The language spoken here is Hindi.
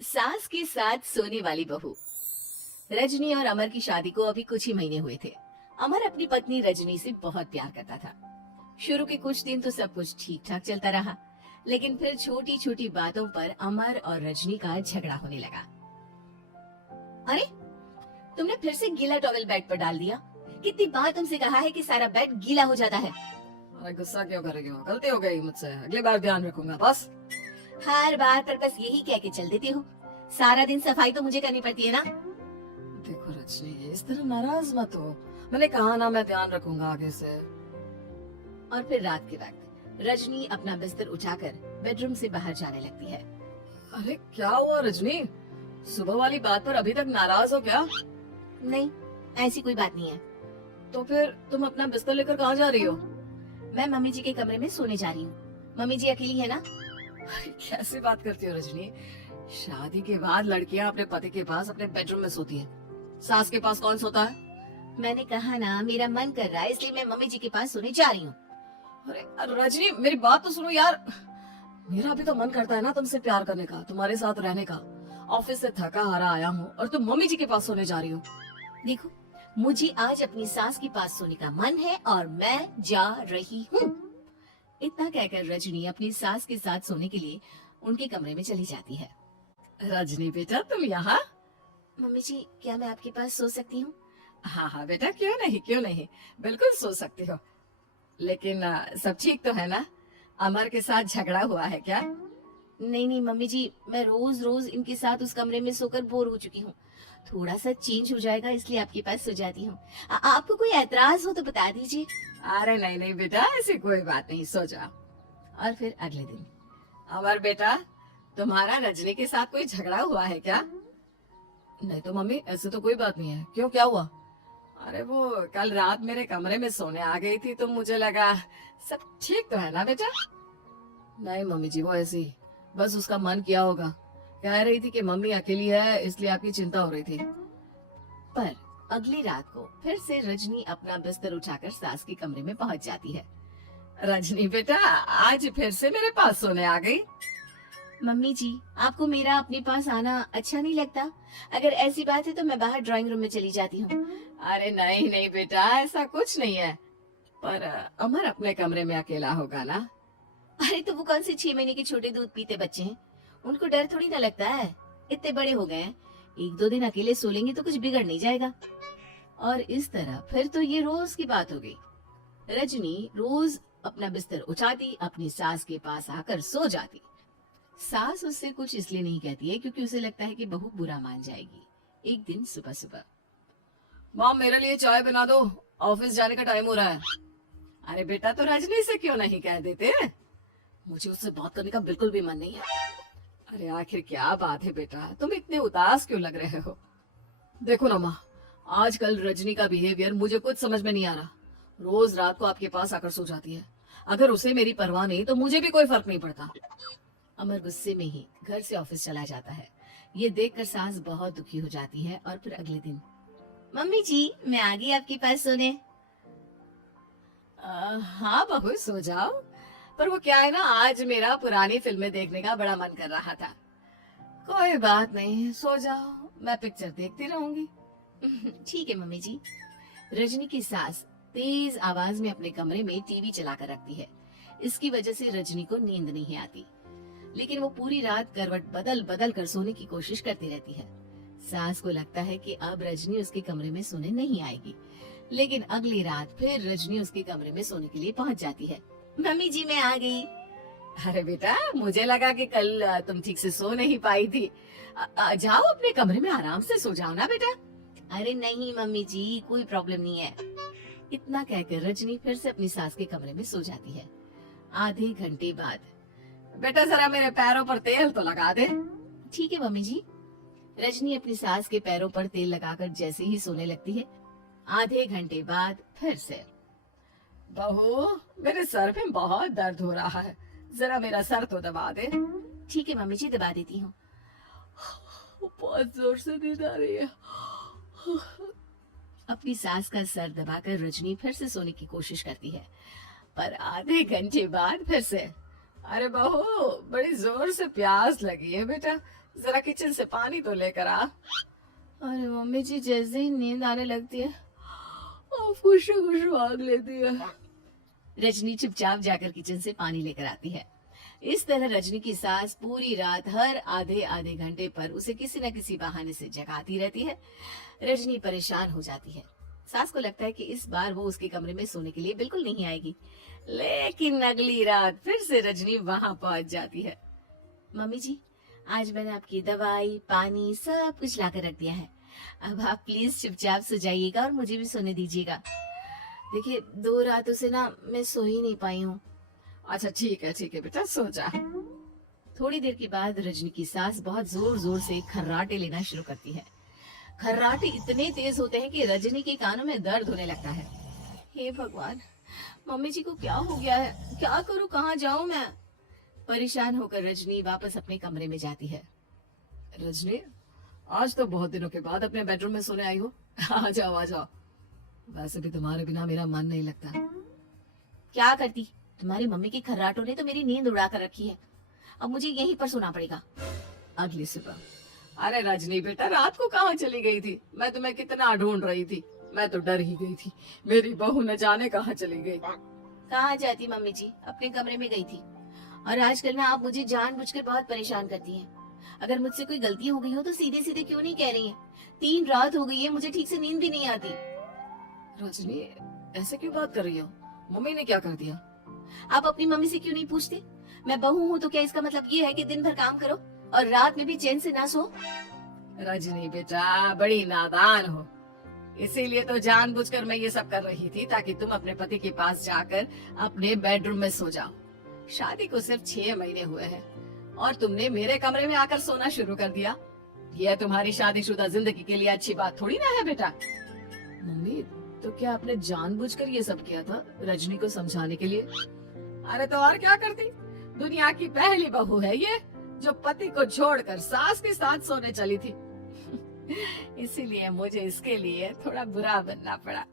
सास के साथ सोने वाली बहू। रजनी और अमर की शादी को अभी कुछ ही महीने हुए थे। अमर अपनी पत्नी रजनी से बहुत प्यार करता था। शुरू के कुछ दिन तो सब कुछ ठीक ठाक चलता रहा, लेकिन फिर छोटी छोटी बातों पर अमर और रजनी का झगड़ा होने लगा। अरे, तुमने फिर से गीला टॉवेल बेड पर डाल दिया। कितनी बार तुमसे कहा है कि सारा बेड गीला हो जाता है। अरे गुस्सा क्यों कर रही हो? गलती हो गई मुझसे, अगली बार ध्यान रखूंगा बस। हर बार पर बस यही कह के चल देती हो। सारा दिन सफाई तो मुझे करनी पड़ती है ना। देखो रजनी, इस तरह नाराज मत हो। मैंने कहा ना, मैं ध्यान रखूंगा आगे से। और फिर रात के वक्त रजनी अपना बिस्तर उठाकर बेडरूम से बाहर जाने लगती है। अरे क्या हुआ रजनी? सुबह वाली बात पर अभी तक नाराज हो क्या? नहीं, ऐसी कोई बात नहीं है। तो फिर तुम अपना बिस्तर लेकर कहाँ जा रही हो? मैं मम्मी जी के कमरे में सोने जा रही हूँ। मम्मी जी अकेली है ना। अरे कैसी बात करती हो रजनी? शादी के बाद लड़कियां अपने पति के पास अपने बेडरूम में सोती हैं। सास के पास कौन सोता है? मैंने कहा ना, मेरा मन कर रहा है इसलिए मैं मम्मी जी के पास सोने जा रही हूँ। अरे रजनी, मेरी बात तो सुनो यार। मेरा भी तो मन करता है ना तुमसे प्यार करने का, तुम्हारे साथ रहने का। ऑफिस से थका हारा आया हूँ और तुम मम्मी जी के पास सोने जा रही हो। देखो, मुझे आज अपनी सास के पास सोने का मन है और मैं जा रही हूँ। इतना कहकर रजनी अपनी सास के साथ सोने के लिए उनके कमरे में चली जाती है। रजनी बेटा, तुम यहाँ? मम्मी जी, क्या मैं आपके पास सो सकती हूँ? हाँ हाँ बेटा, क्यों नहीं क्यों नहीं, बिल्कुल सो सकती हो। लेकिन सब ठीक तो है ना? अमर के साथ झगड़ा हुआ है क्या? नहीं नहीं मम्मी जी, मैं रोज रोज इनके साथ उस कमरे में सोकर बोर हो चुकी हूँ। थोड़ा सा चेंज हो जाएगा इसलिए आपके पास सो जाती हूँ। आपको कोई एतराज हो तो बता दीजिए। अरे नहीं नहीं बेटा, ऐसी कोई बात नहीं, सो जाओ। और फिर अगले दिन। अमर बेटा, तुम्हारा रजनी के साथ कोई झगड़ा हुआ है क्या? नहीं तो मम्मी, ऐसे तो कोई बात नहीं है। क्यों, क्या हुआ? अरे वो कल रात मेरे कमरे में सोने आ गई थी तो मुझे लगा सब ठीक तो है ना बेटा। नहीं मम्मी जी, वो ऐसी बस उसका मन किया होगा। कह रही थी कि मम्मी अकेली है इसलिए आपकी चिंता हो रही थी। पर अगली रात को फिर से रजनी अपना बिस्तर उठाकर सास के कमरे में पहुंच जाती है। रजनी बेटा, आज फिर से मेरे पास सोने आ गई। मम्मी जी, आपको मेरा अपने पास आना अच्छा नहीं लगता? अगर ऐसी बात है तो मैं बाहर ड्राइंग रूम में चली जाती हूँ। अरे नहीं नहीं बेटा, ऐसा कुछ नहीं है। पर अमर अपने कमरे में अकेला होगा ना? अरे तो वो कौन से 6 महीने के छोटे दूध पीते बच्चे हैं, उनको डर थोड़ी ना लगता है। इतने बड़े हो गए हैं, 1-2 दिन अकेले सो लेंगे तो कुछ बिगड़ नहीं जाएगा। और इस तरह फिर तो ये रोज की बात हो गई। रजनी रोज अपना बिस्तर उठाती, अपनी सास के पास आकर सो जाती। सास उससे कुछ इसलिए नहीं कहती है क्योंकि उसे लगता है कि बहू बुरा मान जाएगी। एक दिन सुबह सुबह, माँ मेरे लिए चाय बना दो, ऑफिस जाने का टाइम हो रहा है। अरे बेटा, तो रजनी से क्यों नहीं कह देते? मुझे उससे बात करने का बिल्कुल भी मन नहीं है। अरे आखिर क्या बात है बेटा, तुम इतने उदास क्यों लग रहे हो? देखो ना माँ, आजकल रजनी का बिहेवियर मुझे कुछ समझ में नहीं आ रहा। रोज रात को आपके पास आकर सो जाती है। अगर उसे मेरी परवाह नहीं तो मुझे भी कोई फर्क नहीं पड़ता। अमर गुस्से में ही घर से ऑफिस चला जाता है। ये देखकर सास बहुत दुखी हो जाती है। और फिर अगले दिन, मम्मी जी, मैं आ गई आपके पास सोने। हाँ बहू, सो जाओ। पर वो क्या है ना, आज मेरा पुरानी फिल्में देखने का बड़ा मन कर रहा था। कोई बात नहीं, सो जाओ, मैं पिक्चर देखती रहूंगी। ठीक है मम्मी जी। रजनी की सास तेज आवाज में अपने कमरे में टीवी चलाकर रखती है। इसकी वजह से रजनी को नींद नहीं आती, लेकिन वो पूरी रात करवट बदल बदल कर सोने की कोशिश करती रहती है। सास को लगता है कि अब रजनी उसके कमरे में सोने नहीं आएगी, लेकिन अगली रात फिर रजनी उसके कमरे में सोने के लिए पहुंच जाती है। मम्मी जी, मैं आ गई। अरे बेटा, मुझे लगा कि कल तुम ठीक से सो नहीं पाई थी। जाओ अपने कमरे में आराम से सो जाओ ना बेटा। अरे नहीं मम्मी जी, कोई प्रॉब्लम नहीं है। इतना कहकर रजनी फिर से अपनी सास के कमरे में सो जाती है। आधे घंटे बाद, बेटा जरा मेरे पैरों पर तेल तो लगा दे। ठीक है मम्मी जी। रजनी अपनी सास के पैरों पर तेल लगाकर जैसे ही सोने लगती है, आधे घंटे बाद फिर से, बहू मेरे सर में बहुत दर्द हो रहा है, जरा मेरा सर तो दबा दे। ठीक है मम्मी जी, दबा देती हूँ। बहुत जोर से नींद आ रही है। अपनी सास का सर दबाकर रजनी फिर से सोने की कोशिश करती है, पर आधे घंटे बाद फिर से, अरे बहू, बड़ी जोर से प्यास लगी है बेटा, जरा किचन से पानी तो लेकर आ। अरे मम्मी जी, जैसे ही नींद आने लगती है खुशबू खुशबू आग लेती है। रजनी चुपचाप जाकर किचन से पानी लेकर आती है। इस तरह रजनी की सास पूरी रात हर आधे आधे घंटे पर उसे किसी न किसी बहाने से जगाती रहती है। रजनी परेशान हो जाती है। सास को लगता है कि इस बार वो उसके कमरे में सोने के लिए बिल्कुल नहीं आएगी, लेकिन अगली रात फिर से रजनी वहां पहुंच जाती है। मम्मी जी, आज मैंने आपकी दवाई, पानी सब कुछ लाकर रख दिया है। अब आप प्लीज चुपचाप सो जाइएगा और मुझे भी सोने दीजिएगा। देखिए, 2 रातों से ना मैं सो ही नहीं पाई हूँ। अच्छा ठीक है बेटा, सो जा। थोड़ी देर के बाद रजनी की सास बहुत जोर जोर से खर्राटे लेना शुरू करती है। खर्राटे इतने तेज होते हैं कि रजनी के कानों में दर्द होने लगता है। हे भगवान, मम्मी जी को क्या हो गया है? क्या करूं, कहाँ जाऊं मैं? परेशान होकर रजनी वापस अपने कमरे में जाती है। रजनी, आज तो बहुत दिनों के बाद अपने बेडरूम में सोने आई हो। आ जाओ आ जाओ। वैसे भी तुम्हारे बिना मेरा मन नहीं लगता। क्या करती, तुम्हारी मम्मी के खर्राटों ने तो मेरी नींद उड़ा कर रखी है। अब मुझे यहीं पर सोना पड़ेगा। अगली सुबह। अरे रजनी बेटा, रात को कहाँ चली गई थी? मैं तुम्हें कितना ढूंढ रही थी। मैं तो डर ही गई थी, मेरी बहू न जाने कहाँ चली गई। कहाँ जाती मम्मी जी, अपने कमरे में गई थी। और आजकल ना आप मुझे जानबूझकर बहुत परेशान करती हैं। अगर मुझसे कोई गलती हो गई हो तो सीधे सीधे क्यों नहीं कह रही हैं? 3 रात हो गई है, मुझे ठीक से नींद भी नहीं आती। रजनी, ऐसे क्यों बात कर रही हो? मम्मी ने क्या कर दिया? आप अपनी मम्मी से क्यों नहीं पूछते? मैं बहू हूँ तो क्या इसका मतलब ये है कि दिन भर काम करो और रात में भी चैन से ना सो? रजनी बेटा, बड़ी नादान हो। इसीलिए तो जानबूझकर मैं ये सब कर रही थी, ताकि तुम अपने पति के पास जाकर अपने बेडरूम में सो जाओ। शादी को सिर्फ 6 महीने हुए हैं और तुमने मेरे कमरे में आकर सोना शुरू कर दिया। यह तुम्हारी शादीशुदा जिंदगी के लिए अच्छी बात थोड़ी ना है बेटा। मम्मी, तो क्या आपने जानबूझकर ये सब किया था रजनी को समझाने के लिए? अरे तो और क्या करती? दुनिया की पहली बहू है ये जो पति को छोड़कर सास के साथ सोने चली थी। इसीलिए मुझे इसके लिए थोड़ा बुरा बनना पड़ा।